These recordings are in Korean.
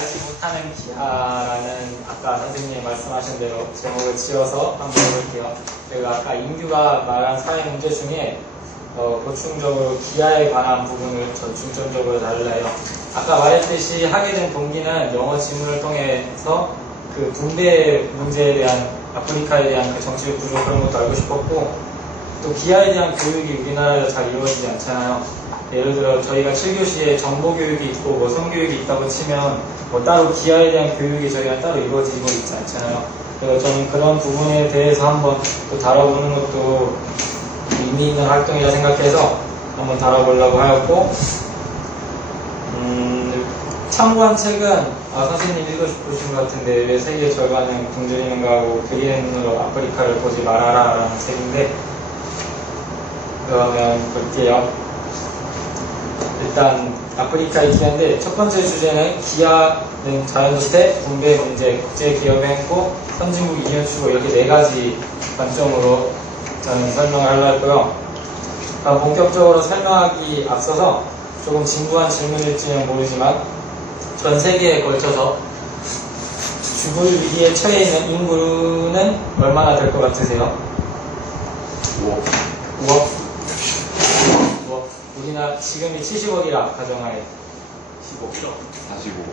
알지 못하는 기하라는 아까 선생님이 말씀하신 대로 제목을 지어서 한번 해볼게요. 그리고 아까 인규가 말한 사회 문제 중에 보충적으로 기하에 관한 부분을 저 중점적으로 다룰래요. 아까 말했듯이 하게 된 동기는 영어 지문을 통해서 그 분배 문제에 대한 아프리카에 대한 그 정치적 구조 그런 것도 알고 싶었고, 또 기하에 대한 교육이 우리나라에서 잘 이루어지지 않잖아요. 예를 들어 저희가 7교시에 정보교육이 있고 뭐 성교육이 있다고 치면 뭐 따로 기하에 대한 교육이 저희가 따로 이루어지고 있지 않잖아요. 그래서 저는 그런 부분에 대해서 한번 또 다뤄보는 것도 의미 있는 활동이라 생각해서 한번 다뤄보려고 하였고, 참고한 책은 선생님 읽고 싶으신 것 같은데 왜 세계의 절반은 굶주리는가 하고 그리엔으로 아프리카를 보지 말아라 라는 책인데, 그러면 볼게요. 일단 아프리카의 기하인데 첫 번째 주제는 기하는 자연주택, 분배 문제, 국제기업행보, 선진국 이념추구 이렇게 네 가지 관점으로 저는 설명을 하려고 했고요. 본격적으로 설명하기 앞서서 조금 진부한 질문일지는 모르지만 전 세계에 걸쳐서 죽을 위기에 처해 있는 인구는 얼마나 될 것 같으세요? 5억? 우리나라 지금이 70억이라 가정하에 15억 45억.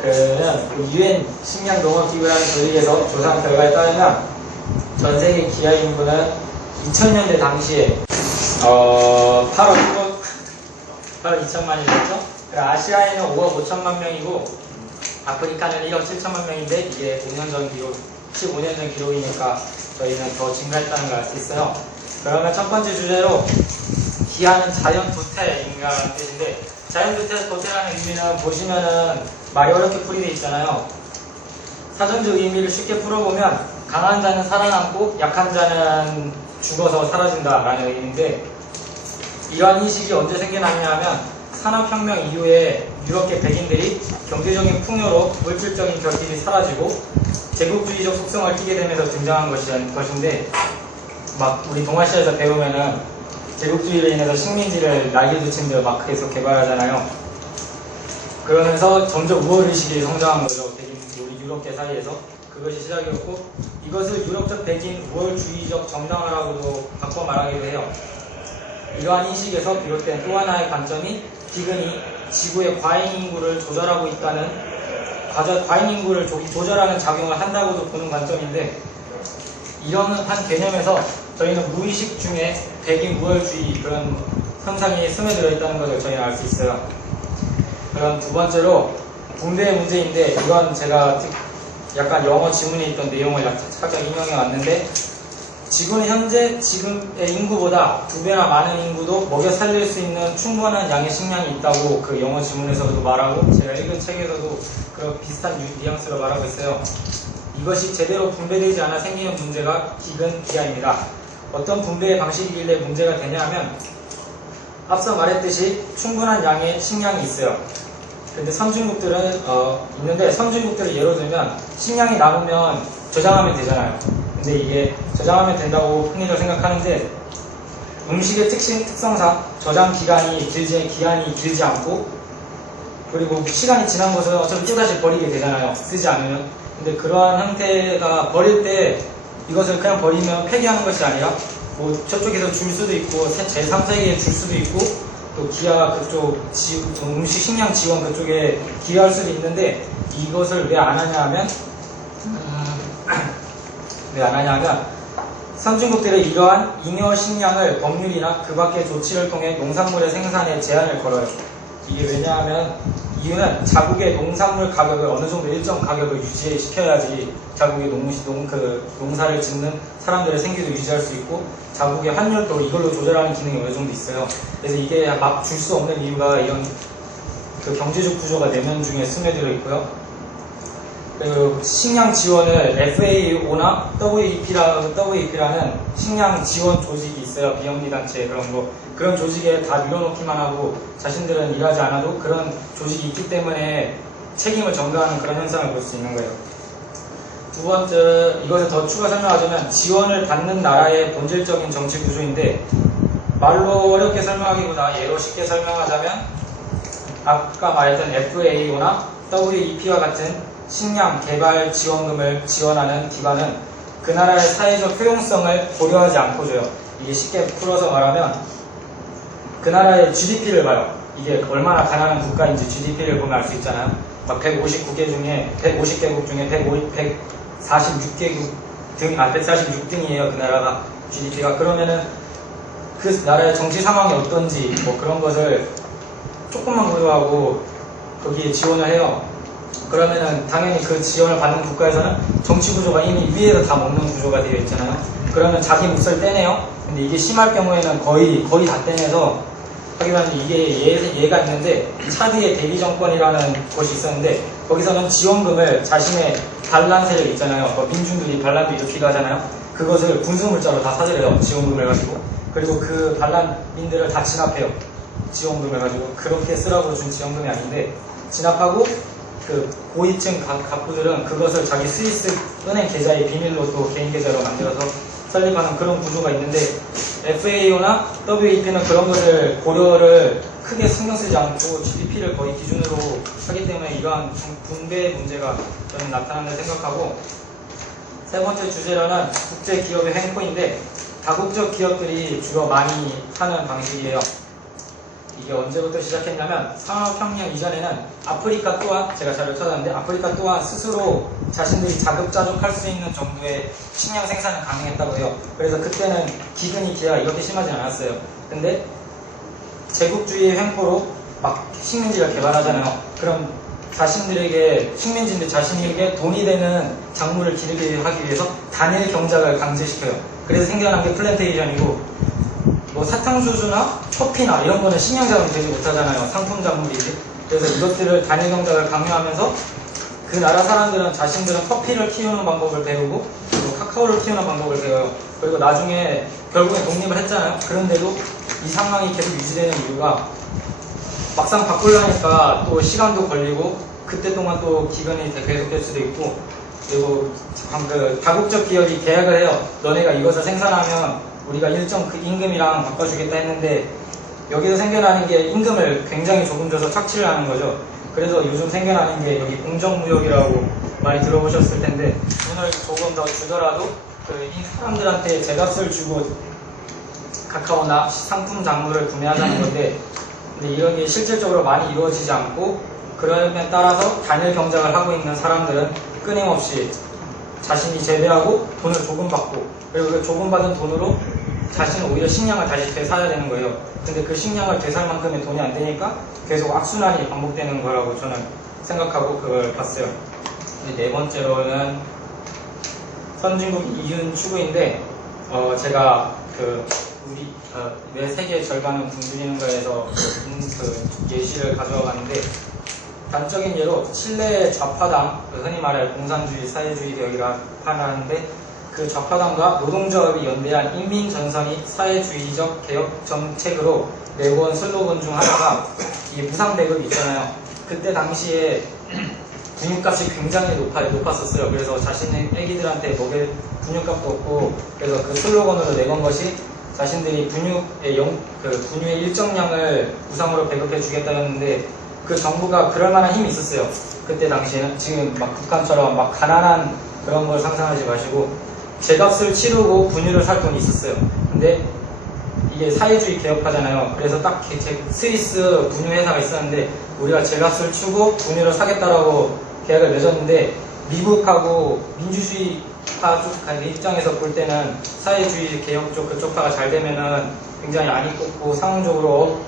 그러면 유엔 식량 농업 기구라는 조직에서 조사한 결과에 따르면 전 세계 기아 인구는 2000년대 당시에 8억 2천만이었죠. 아시아에는 5억 5천만 명이고 아프리카는 1억 7천만 명인데 이게 5년 전 기록, 15년 전 기록이니까 저희는 더 증가했다는 걸 알 수 있어요. 그러면 첫 번째 주제로 기하는 자연도태인가라는 뜻인데, 자연도태라는 의미는 보시면은 말이 어렵게 풀이되어 있잖아요. 사전적 의미를 쉽게 풀어보면 강한 자는 살아남고 약한 자는 죽어서 사라진다라는 의미인데, 이러한 인식이 언제 생겨났냐 하면 산업혁명 이후에 유럽계 백인들이 경제적인 풍요로 물질적인 결핍이 사라지고 제국주의적 속성을 띠게 되면서 등장한 것인데, 막 우리 동아시아에서 배우면은 제국주의로 인해서 식민지를 날개두친 데 막 계속 개발하잖아요. 그러면서 점점 우월의식이 성장한 거죠. 백인 우리 유럽계 사이에서. 그것이 시작이었고, 이것을 유럽적 백인 우월주의적 정당화라고도 바꿔 말하기도 해요. 이러한 인식에서 비롯된 또 하나의 관점이 디근이 지구의 과잉 인구를 조절하고 있다는, 과잉 인구를 조절하는 작용을 한다고도 보는 관점인데, 이런 한 개념에서 저희는 무의식 중에 백인 우월주의 그런 현상이 스며들어 있다는 것을 저희는 알 수 있어요. 그럼 두 번째로 분배 문제인데, 이건 제가 약간 영어 지문에 있던 내용을 살짝 인용해 왔는데, 지구는 현재 지금의 인구보다 2배나 많은 인구도 먹여 살릴 수 있는 충분한 양의 식량이 있다고 그 영어 지문에서도 말하고 제가 읽은 책에서도 그런 비슷한 뉘앙스로 말하고 있어요. 이것이 제대로 분배되지 않아 생기는 문제가 기근 기하입니다. 어떤 분배의 방식이길래 문제가 되냐 하면, 앞서 말했듯이 충분한 양의 식량이 있어요. 근데 선진국들은 있는데, 선진국들을 예로 들면 식량이 남으면 저장하면 되잖아요. 근데 이게 저장하면 된다고 흔히들 생각하는데, 음식의 특성상 저장 기간이 길지 않고, 그리고 시간이 지난 것은 어차피 또다시 버리게 되잖아요. 쓰지 않으면. 근데 그러한 형태가 버릴 때 이것을 그냥 버리면 폐기하는 것이 아니라 뭐 저쪽에서 줄 수도 있고 제3세계에 줄 수도 있고, 또 기아 그쪽 음식 식량 지원 그쪽에 기여할 수도 있는데, 이것을 왜 안 하냐 하면 선진국들의 이러한 잉여 식량을 법률이나 그 밖의 조치를 통해 농산물의 생산에 제한을 걸어요. 이게 왜냐하면 이유는 자국의 농산물 가격을 어느 정도 일정 가격을 유지시켜야지 자국의 농사를 짓는 사람들의 생계도 유지할 수 있고, 자국의 환율도 이걸로 조절하는 기능이 어느 정도 있어요. 그래서 이게 막 줄 수 없는 이유가 이런 그 경제적 구조가 내면 중에 스며들어 있고요. 그 식량 지원을 FAO나 WEP라는 식량 지원 조직이 있어요. 비영리 단체 그런 조직에 다 밀어넣기만 하고 자신들은 일하지 않아도 그런 조직이 있기 때문에 책임을 전가하는 그런 현상을 볼 수 있는 거예요. 두 번째, 이것을 더 추가 설명하자면 지원을 받는 나라의 본질적인 정치 구조인데, 말로 어렵게 설명하기보다 예로 쉽게 설명하자면 아까 말했던 FAO나 WEP와 같은 식량 개발 지원금을 지원하는 기관은 그 나라의 사회적 효용성을 고려하지 않고 줘요. 이게 쉽게 풀어서 말하면 그 나라의 GDP를 봐요. 이게 얼마나 가난한 국가인지 GDP를 보면 알 수 있잖아요. 막 159개 중에 150개국 중에 146개국 146등이에요. 그 나라가 GDP가. 그러면은 그 나라의 정치 상황이 어떤지 뭐 그런 것을 조금만 고려하고 거기에 지원을 해요. 그러면은 당연히 그 지원을 받는 국가에서는 정치 구조가 이미 위에서 다 먹는 구조가 되어 있잖아요. 그러면 자기 몫을 떼내요. 근데 이게 심할 경우에는 거의 다 떼내서 하기로 하는데 이게 예가 있는데 차드의 대비 정권이라는 곳이 있었는데 거기서는 지원금을 자신의 반란 세력 있잖아요. 뭐 민중들이 반란도 일으키고 하잖아요. 그것을 군수물자로 다 사들여요. 지원금을 가지고. 그리고 그 반란민들을 다 진압해요. 지원금을 가지고. 그렇게 쓰라고 준 지원금이 아닌데 진압하고 그 고위층 갑부들은 그것을 자기 스위스 은행 계좌의 비밀로 또 개인 계좌로 만들어서 설립하는 그런 구조가 있는데 FAO나 WEP는 그런 것을 고려를 크게 신경 쓰지 않고 GDP를 거의 기준으로 하기 때문에 이러한 분배 문제가 저는 나타난다고 생각하고, 세 번째 주제로는 국제 기업의 횡포인데 다국적 기업들이 주로 많이 하는 방식이에요. 이게 언제부터 시작했냐면 산업혁명 이전에는 아프리카 또한, 제가 자료를 찾았는데 아프리카 또한 스스로 자신들이 자급자족할 수 있는 정도의 식량 생산을 가능했다고 해요. 그래서 그때는 기근이 기아가 이렇게 심하지 않았어요. 근데 제국주의의 횡포로 막 식민지를 개발하잖아요. 그럼 자신들에게, 식민지인데 자신에게 돈이 되는 작물을 기르게 하기 위해서 단일 경작을 강제시켜요. 그래서 생겨난 게 플랜테이션이고, 뭐 사탕수수나 커피나 이런 거는 식량자원이 되지 못하잖아요. 상품 작물이지. 그래서 이것들을 단일 경작을 강요하면서 그 나라 사람들은 자신들은 커피를 키우는 방법을 배우고 또 카카오를 키우는 방법을 배워요. 그리고 나중에 결국에 독립을 했잖아요. 그런데도 이 상황이 계속 유지되는 이유가 막상 바꾸려니까 또 시간도 걸리고 그때 동안 또 기간이 계속될 수도 있고, 그리고 그 다국적 기업이 계약을 해요. 너네가 이것을 생산하면 우리가 일정 그 임금이랑 바꿔주겠다 했는데 여기서 생겨나는 게 임금을 굉장히 조금 줘서 착취를 하는 거죠. 그래서 요즘 생겨나는 게 여기 공정무역이라고 많이 들어보셨을 텐데 돈을 조금 더 주더라도 이 사람들한테 제값을 주고 카카오나 상품 작물을 구매하자는 건데, 근데 이런 게 실질적으로 많이 이루어지지 않고, 그러면 따라서 단일 경작을 하고 있는 사람들은 끊임없이 자신이 재배하고 돈을 조금 받고, 그리고 그 조금 받은 돈으로 자신은 오히려 식량을 다시 되사야 되는 거예요. 근데 그 식량을 되살 만큼의 돈이 안 되니까 계속 악순환이 반복되는 거라고 저는 생각하고 그걸 봤어요. 네 번째로는 선진국 이윤 추구인데, 제가 왜 세계 절반은 굶주리는 거에서 그 예시를 가져와 봤는데, 단적인 예로 칠레의 좌파당, 흔히 말해 공산주의 사회주의 개혁이라 하는데, 그 좌파당과 노동조합이 연대한 인민전선이 사회주의적 개혁 정책으로 내건 슬로건 중 하나가 이 무상배급 있잖아요. 그때 당시에 분유값이 굉장히 높았었어요. 그래서 자신의 애기들한테 먹일 분유값도 없고, 그래서 그 슬로건으로 내건 것이 자신들이 분유의 일정량을 무상으로 배급해 주겠다였는데, 그 정부가 그럴 만한 힘이 있었어요. 그때 당시에는. 지금 막 북한처럼 막 가난한 그런 걸 상상하지 마시고 제값을 치르고 분유를 살 돈이 있었어요. 근데 이게 사회주의 개혁파잖아요. 그래서 딱 스위스 분유 회사가 있었는데 우리가 제값을 치고 분유를 사겠다라고 계약을 맺었는데, 미국하고 민주주의파 쪽 입장에서 볼 때는 사회주의 개혁 쪽 그쪽 파가 잘 되면은 굉장히 안이 꼽고 상황적으로,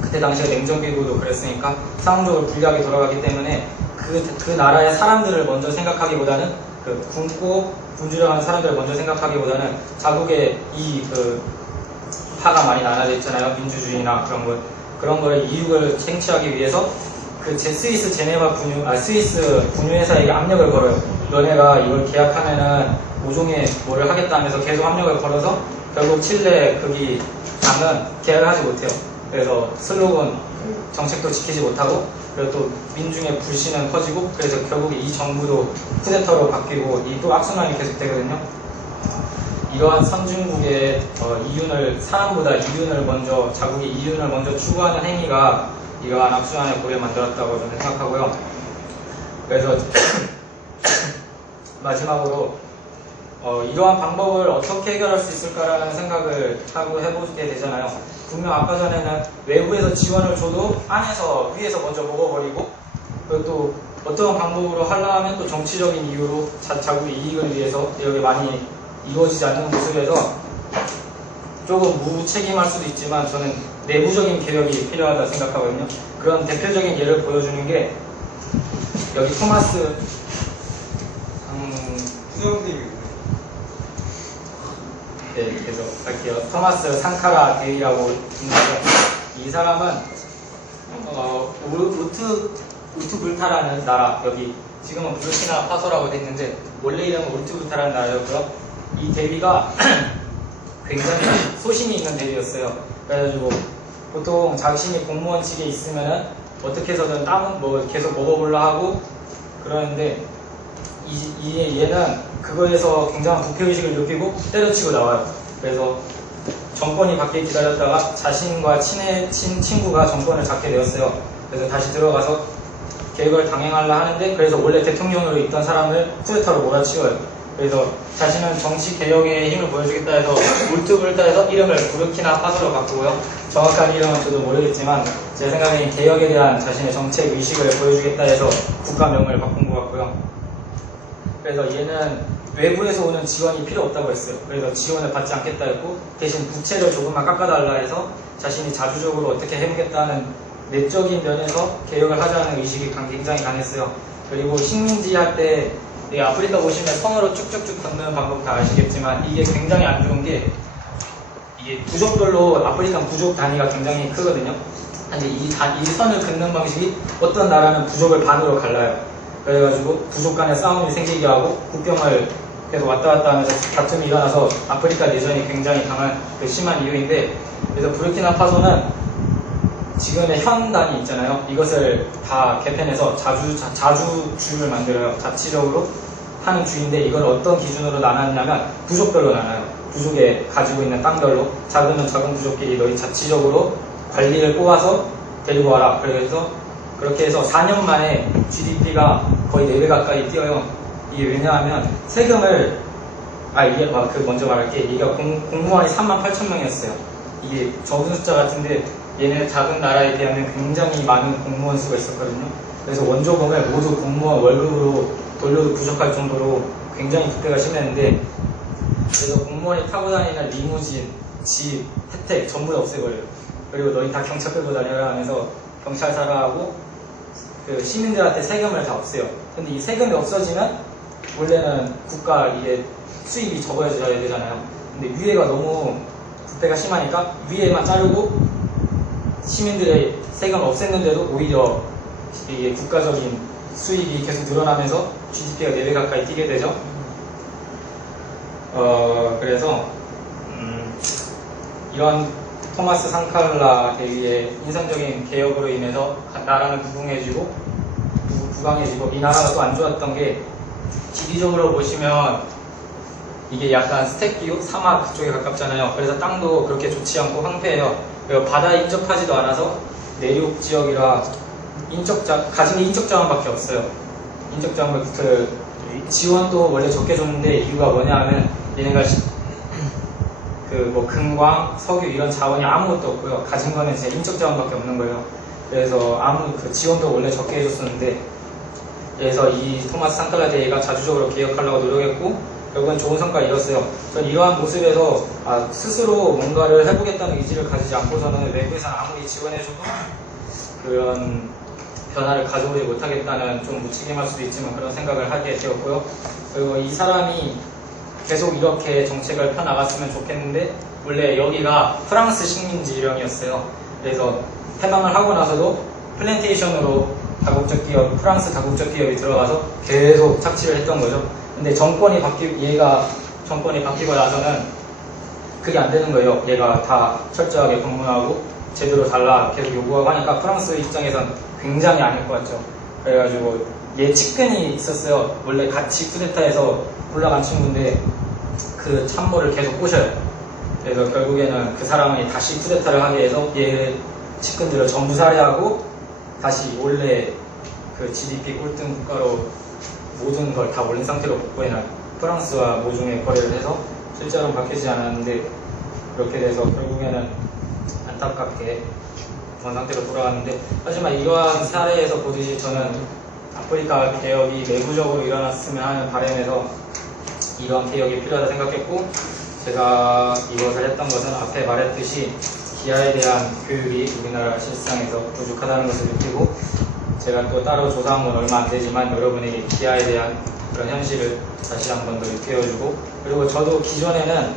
그때 당시에 냉전기구도 그랬으니까 상황적으로 불리하게 돌아가기 때문에 그 나라의 사람들을 먼저 생각하기보다는, 그 굶고 굶주려가는 사람들을 먼저 생각하기보다는 자국의 파가 많이 나눠져 있잖아요. 민주주의나 그런 거를 이익을 챙취하기 위해서 그 스위스 스위스 분유회사에게 압력을 걸어요. 너네가 이걸 계약하면은 5종에 뭐를 하겠다 하면서 계속 압력을 걸어서 결국 칠레 거기 당은 계약을 하지 못해요. 그래서 슬로건 정책도 지키지 못하고, 그리고 또 민중의 불신은 커지고, 그래서 결국에 이 정부도 쿠데타로 바뀌고 이 또 악순환이 계속되거든요. 이러한 선진국의 사람보다 자국의 이윤을 먼저 추구하는 행위가 이러한 악순환의 고리를 만들었다고 저는 생각하고요. 그래서 마지막으로 이러한 방법을 어떻게 해결할 수 있을까라는 생각을 하고 해보게 되잖아요. 분명 아까 전에는 외부에서 지원을 줘도 위에서 먼저 먹어버리고, 그리고 또 어떤 방법으로 하려면 또 정치적인 이유로 자국의 이익을 위해서 이렇게 많이 이루어지지 않는 모습에서 조금 무책임할 수도 있지만 저는 내부적인 개혁이 필요하다 생각하거든요. 그런 대표적인 예를 보여주는 게 여기 토마스 네, 계속 갈게요. 토마스 상카라 데이라고 있는데 이 사람은 우트불타라는 나라, 여기 지금은 부르키나 파소라고 돼 있는데 원래 이름은 우트불타라는 나라였고요. 이 대비가 굉장히 소신이 있는 대비였어요. 그래가지고 보통 자신이 공무원 측에 있으면은 어떻게 해서든 계속 먹어보려 하고 그러는데 얘는 그거에서 굉장한 부패의식을 느끼고 때려치고 나와요. 그래서 정권이 바뀌기 기다렸다가 자신과 친구가 정권을 잡게 되었어요. 그래서 다시 들어가서 계획을 강행하려 하는데, 그래서 원래 대통령으로 있던 사람을 쿠데타로 몰아치워요. 그래서 자신은 정치 개혁의 힘을 보여주겠다 해서 울트불타에서 이름을 부르키나 파소로 바꾸고요. 정확한 이름은 저도 모르겠지만 제 생각에는 개혁에 대한 자신의 정책 의식을 보여주겠다 해서 국가명을 바꾼 것 같고요. 그래서 얘는 외부에서 오는 지원이 필요 없다고 했어요. 그래서 지원을 받지 않겠다 했고, 대신 부채를 조금만 깎아달라 해서 자신이 자주적으로 어떻게 해보겠다는 내적인 면에서 개혁을 하자는 의식이 굉장히 강했어요. 그리고 식민지 할 때 아프리카 보시면 선으로 쭉쭉쭉 걷는 방법 다 아시겠지만 이게 굉장히 안 좋은 게, 이게 부족별로 아프리카 부족 단위가 굉장히 크거든요. 근데 이 선을 긋는 방식이 어떤 나라는 부족을 반으로 갈라요. 그래가지고 부족 간의 싸움이 생기게 하고 국경을 계속 왔다 갔다 하면서 다툼이 일어나서 아프리카 내전이 굉장히 심한 이유인데, 그래서 부르키나파소는 지금의 현단이 있잖아요. 이것을 다 개편해서 자주주를 만들어요. 자치적으로 하는 주인데, 이걸 어떤 기준으로 나눴냐면 부족별로 나눠요. 부족에 가지고 있는 땅별로 작으면 작은 부족끼리 너희 자치적으로 관리를 뽑아서 데리고 와라. 그래서 그렇게 해서 4년 만에 GDP가 거의 4배 가까이 뛰어요. 이게 왜냐하면 세금을 먼저 말할게. 얘가 공무원이 38,000명이었어요. 이게 적은 숫자 같은데 얘네 작은 나라에 비하면 굉장히 많은 공무원 수가 있었거든요. 그래서 원조금을 모두 공무원 월급으로 돌려도 부족할 정도로 굉장히 부패가 심했는데, 그래서 공무원이 타고 다니는 리무진, 집, 혜택 전부 다 없애버려요. 그리고 너희 다 경찰 끌고 다녀라 하면서 경찰사라하고 그 시민들한테 세금을 다 없애요. 근데 이 세금이 없어지면 원래는 국가 이게 수입이 적어져야 되잖아요. 근데 위에가 너무 부패가 심하니까 위에만 자르고 시민들의 세금을 없앴는데도 오히려 이게 국가적인 수입이 계속 늘어나면서 GDP가 4배 가까이 뛰게 되죠. 그래서 이런 토마스 상칼라 대위의 인상적인 개혁으로 인해서 나라는 부강해지고 이 나라가 또 안 좋았던 게, 지리적으로 보시면 이게 약간 스테피오 사막 그쪽에 가깝잖아요. 그래서 땅도 그렇게 좋지 않고 황폐해요. 그리고 바다에 인접하지도 않아서 내륙 지역이라 가진 게 인적자원밖에 없어요. 인적자원 지원도 원래 적게 줬는데 이유가 뭐냐 하면 얘네가 금광, 석유 이런 자원이 아무것도 없고요. 가진 거는 진짜 인적자원밖에 없는 거예요. 그래서 지원도 원래 적게 해줬었는데, 그래서 이 토마스 상칼라 대위가 자주적으로 개혁하려고 노력했고 결국은 좋은 성과를 이뤘어요. 전 이러한 모습에서 스스로 뭔가를 해보겠다는 의지를 가지지 않고서는 외부에서 아무리 지원해줘도 그런 변화를 가져오지 못하겠다는, 좀 무책임할 수도 있지만 그런 생각을 하게 되었고요. 그리고 이 사람이 계속 이렇게 정책을 펴나갔으면 좋겠는데, 원래 여기가 프랑스 식민지 일령이었어요. 그래서 해방을 하고 나서도 플랜테이션으로 프랑스 다국적 기업이 들어가서 계속 착취를 했던 거죠. 근데 정권이 바뀌고 나서는 그게 안 되는 거예요. 얘가 다 철저하게 방문하고 제대로 달라 계속 요구하고 하니까 프랑스 입장에선 굉장히 아닐 것 같죠. 그래가지고 얘 측근이 있었어요. 원래 같이 쿠데타에서 올라간 친구인데 그 참모를 계속 꼬셔요. 그래서 결국에는 그 사람이 다시 쿠데타를 하게 해서 얘 측근들을 전부 살해하고 다시 원래 그 GDP 꼴등 국가로 모든 걸 다 올린 상태로 복구해놔요. 프랑스와 모종의 거래를 해서 실제로는 밝혀지지 않았는데 그렇게 돼서 결국에는 안타깝게 그런 상태로 돌아왔는데, 하지만 이러한 사례에서 보듯이 저는 아프리카 개혁이 내부적으로 일어났으면 하는 바람에서 이러한 개혁이 필요하다 생각했고, 제가 이것을 했던 것은 앞에 말했듯이 기아에 대한 교육이 우리나라 실상에서 부족하다는 것을 느끼고, 제가 또 따로 조사한 건 얼마 안 되지만 여러분에게 기아에 대한 그런 현실을 다시 한 번 더 일깨워주고, 그리고 저도 기존에는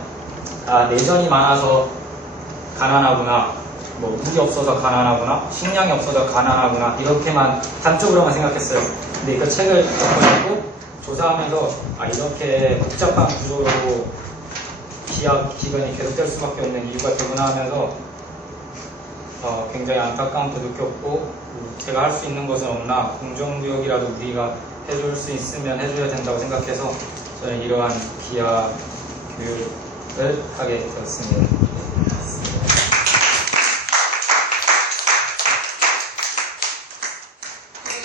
내전이 많아서 가난하구나, 뭐 물이 없어서 가난하구나, 식량이 없어서 가난하구나, 이렇게만 단적으로만 생각했어요. 근데 그 책을 접근하고 조사하면서 이렇게 복잡한 구조로 기근이 계속될 수밖에 없는 이유가 되구나 하면서 굉장히 안타까움도 느꼈고, 제가 할 수 있는 것은 없나, 공정무역이라도 우리가 해줄 수 있으면 해줘야 된다고 생각해서 저는 이러한 기아 교육을 하게 되었습니다.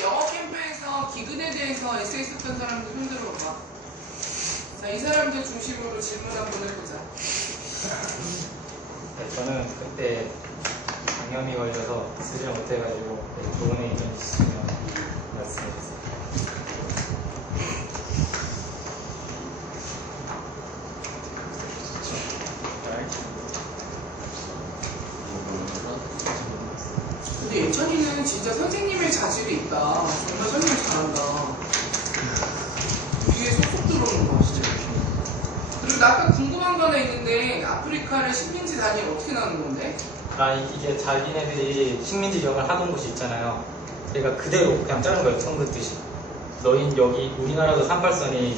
영어 캠프에서 기근에 대해서 에세이 썼던 사람들 손 들어봐. 자, 이 사람들 중심으로 질문 한번 해보자. 저는 그때 장염이 걸려서 쓰지 못해가지고 좋은 의견 있으면 말씀해주세요. 근데 예찬이는 진짜 선생님의 자질이 있다. 정말 설명 잘한다. 귀에 쏙쏙 들어오는 거 같아. 그리고 나 아까 궁금한 거 하나 있는데, 아프리카를 식민지 단위를 어떻게 나눈 건데? 이게 자기네들이 식민지 기업을 하던 곳이 있잖아요. 그러니까 그대로 그냥 자른 거예요. 선 긋듯이. 너흰 여기 우리나라도 38선이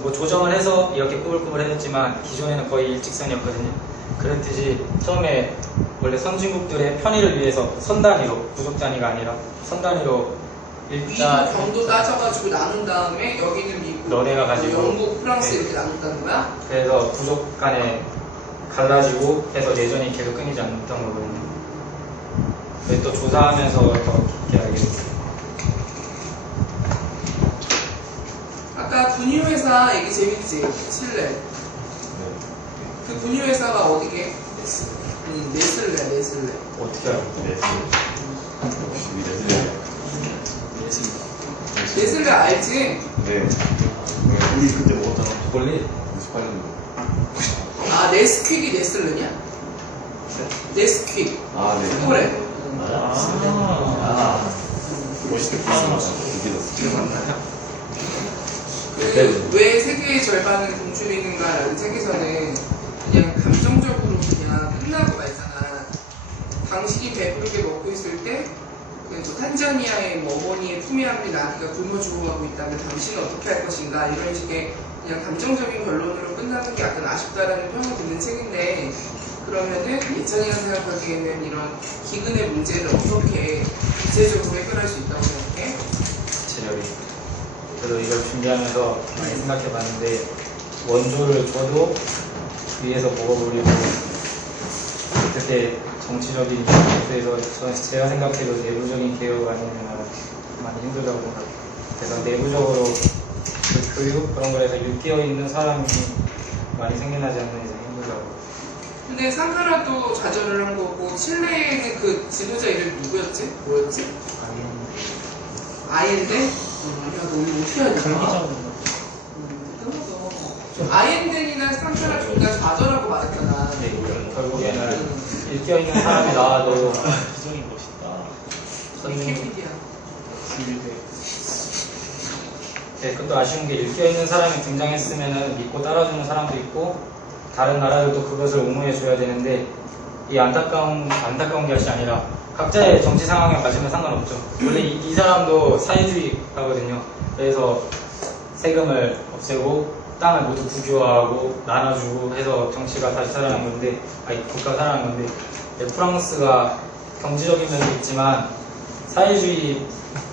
뭐 조정을 해서 이렇게 꾸불꾸불 해줬지만 기존에는 거의 일직선이었거든요. 그랬듯이 처음에 원래 선진국들의 편의를 위해서 선 단위로, 부족 단위가 아니라 선 단위로 일자 위도 경도 따져가지고 나눈 다음에 여기는 미국, 너네가 가지고 영국, 프랑스 네. 이렇게 나눴다는 거야? 그래서 부족 간에 갈라지고 해서 내전이 계속 끊이지 않던 거거든요. 근데 또 조사하면서 더 깊게 알게 됐어요. 아까 분유회사 얘기 재밌지? 칠레. 그 분유회사가 어디게? 네슬레. 어떻게 알고? 네슬레 알지? 네. 우리 그때 먹었잖아. 초콜릿? 98년도. 아, 네스퀵이 네슬레냐? 네스퀵. 아, 네. 그래. 멋있게 웃겼어. 왜 세계의 절반은 공주리는가라는 책에서는 그냥 감정적으로 그냥 끝나고 말잖아. 당신이 배부르게 먹고 있을 때, 그 탄자니아의 뭐 어머니의 품에 안긴 아기가 굶어 죽어가고 있다면 당신은 어떻게 할 것인가, 이런 식의 그냥 감정적인 결론으로 끝나는 게 약간 아쉽다라는 평을 듣는 책인데, 그러면은 예찬이가 생각하기에는 이런 기근의 문제를 어떻게 구체적으로 해결할 수 있다고 생각해? 재력이. 저도 이걸 준비하면서 많이 생각해봤는데, 원조를 줘도 위에서 먹어버리고, 어떻게 정치적인 기회에서 제가 생각해도 내부적인 개혁 아니면 많이 힘들다고 생각해요. 그래서 내부적으로 그 교육 그런 거에서 일깨어 있는 사람이 많이 생겨나지 않는 이상 힘들다고. 근데 상카라도 좌절을 한 거고, 칠레의 그 지도자 이름이 누구였지? 뭐였지? 아옌데? 야, 너 오늘 어떻게 하냐? 아옌덴이나 상카라 둘 다 좌절하고 말했잖아. 결국에는 일깨어 있는 사람이 나와도 기정이 멋있다. 위키피디아. 네, 그것도 아쉬운 게 일깨어 있는 사람이 등장했으면 믿고 따라주는 사람도 있고 다른 나라들도 그것을 옹호해 줘야 되는데 이 안타까운 게 아니라 각자의 정치 상황에 맞으면 상관없죠. 원래 이 사람도 사회주의하거든요. 그래서 세금을 없애고 땅을 모두 국유화하고 나눠주고 해서 정치가 다시 살아난 건데, 국가가 살아난 건데, 프랑스가 경제적인 면도 있지만 사회주의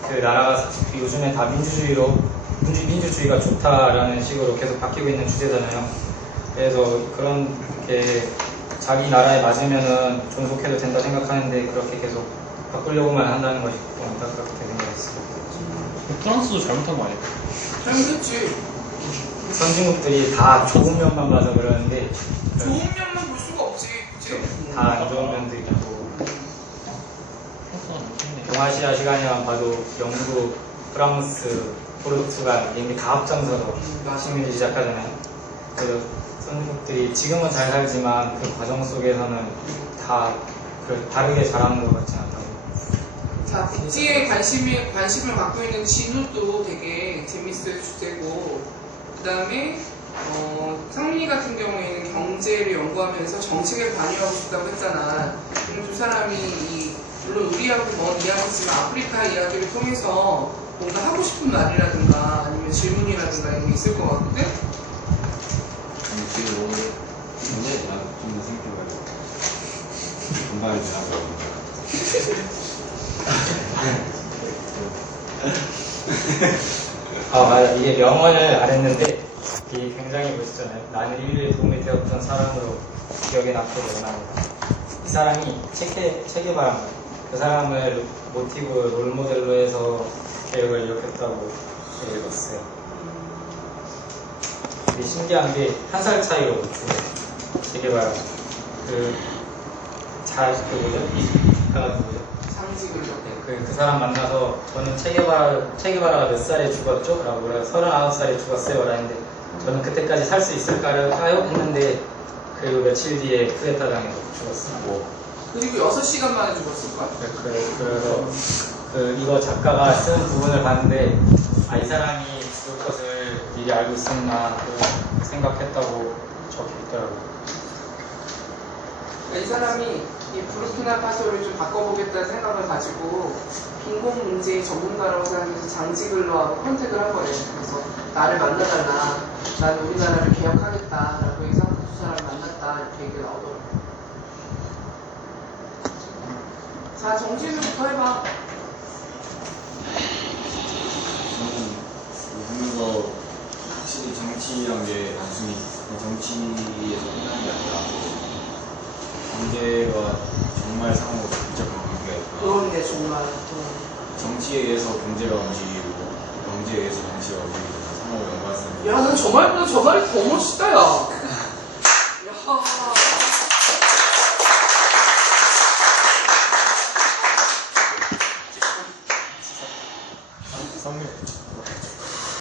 그 나라가 요즘에 다 민주주의로 민주주의가 좋다라는 식으로 계속 바뀌고 있는 주제잖아요. 그래서 그런 게 자기 나라에 맞으면은 존속해도 된다 생각하는데 그렇게 계속 바꾸려고만 한다는 것이 좀 안타깝게 생각했어요. 프랑스도 잘못한 거 아니에요? 잘못했지. 선진국들이 다 좋은 면만 봐서 그러는데 좋은 면만 볼 수가 없지. 그치? 다 안 좋은 면도 있고 프랑스가 못했네. 동아시아 시간에만 봐도 영국, 프랑스, 포르투갈 이미 다 앞장서서 식민지 시작하잖아요. 그래서 선진국들이 지금은 잘 살지만 그 과정 속에서는 다 다르게 자라는 것 같지 않다고. 자, 국지에 관심을 갖고 있는 진우도 되게 재밌을 주제고, 그 다음에, 상민이 같은 경우에는 경제를 연구하면서 정책에 관여하고 싶다고 했잖아. 그럼 두 사람이 물론 우리하고 먼 이야기지만 아프리카 이야기를 통해서 뭔가 하고 싶은 말이라든가 아니면 질문이라든가 이런 게 있을 것 같거든? 지금 너무 근데 난 좀 더 생각해봐요. 건강이 지나고 아 맞아, 이게 명언을 안 했는데 이게 굉장히 멋있잖아요. 나는 인류에 도움이 되었던 사람으로 기억에 남기를 원합니다. 이 사람이 체게바라, 그 사람을 모티브 롤모델로 해서 개혁을 일으켰다고 읽었어요. 되게 신기한 게 한 살 차이로 체게바라 그 뭐죠? 이스카가 누구죠? 상식을 그 사람 만나서 저는 체게바라가 몇 살에 죽었죠? 라고 그래서 39살에 죽었어요. 라고 했는데 저는 그때까지 살 수 있을까요? 했는데 그리고 며칠 뒤에 쿠데타 당해서 죽었어요. 그리고 6시간 만에 죽었을 거야. 그래서 이거 작가가 쓴 부분을 봤는데 이 사람이 죽을 것을 미리 알고 있었나 생각했다고 적혀있더라고요. 이 사람이 이 부르키나파소를 좀 바꿔보겠다는 생각을 가지고 빈곤 문제의 전문가라고 생각해서 장지글로하고 컨택을 한 거예요. 그래서 나를 만나달라. 나는 우리나라를 개혁하겠다라고 해서 두 사람을 만났다. 이렇게 얘기가 나오더라고요. 자, 정진우부터 해봐. 저는 보면서 확실히 정치란 게 단순히 정치에서 끝나는 게 아니라 경제가 정말 상호 밀접한 관계가 있구나. 그런데 정말. 정치에 의해서 경제가 움직이고 경제에 의해서 정치가 움직이고 상호 연관성이 야, 난 저 말이 더 멋있다, 야. 야.